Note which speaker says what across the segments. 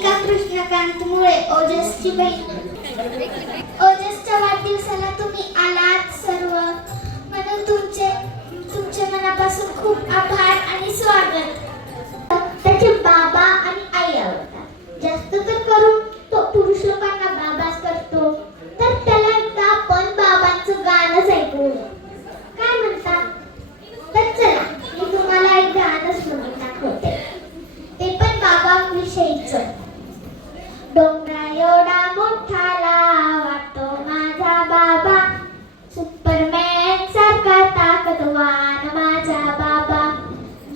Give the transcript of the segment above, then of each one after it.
Speaker 1: मोनिका कृष्णकांत मुळे ओजसची बहीण. ओजसच्या वाढदिवसाला तुम्ही आलात सर्व. म्हणून तुमचे तुमचे मनापासून खूप आभार आणि स्वागत. त्याचे बाबा आणि आई आवडतात. जास्त तर करून तो पुरुष लोकांना बाबाच करतो. तर त्याला एकदा आपण बाबांचं गाणंच ऐकू मोठाला वाटतो माझा बाबा. सुपरमॅन सारखा ताकदवान माझा बाबा.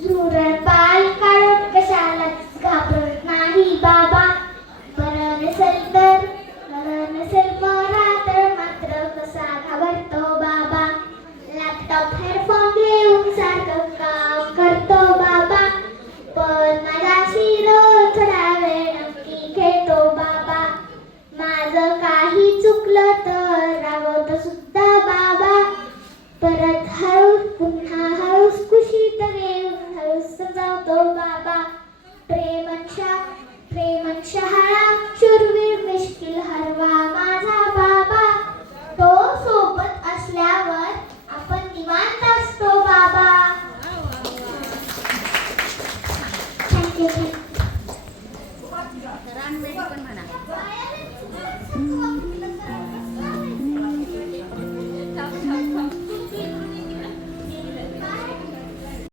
Speaker 1: झुरळ पाल काढून कशालाच घाबरत नाही बाबा. बरं नसेल तर बरं नसेल बरा तर मात्र कसा घाबरतो बाबा. लॅपटॉप हेडफोन समजावतो बाबा. प्रेमक्षा प्रेमन शहाळा शूरवीर मिश्किल हरवा माझा बाबा. तो सोबत असल्यावर आपण निवांत असतो बाबा. थँक्यू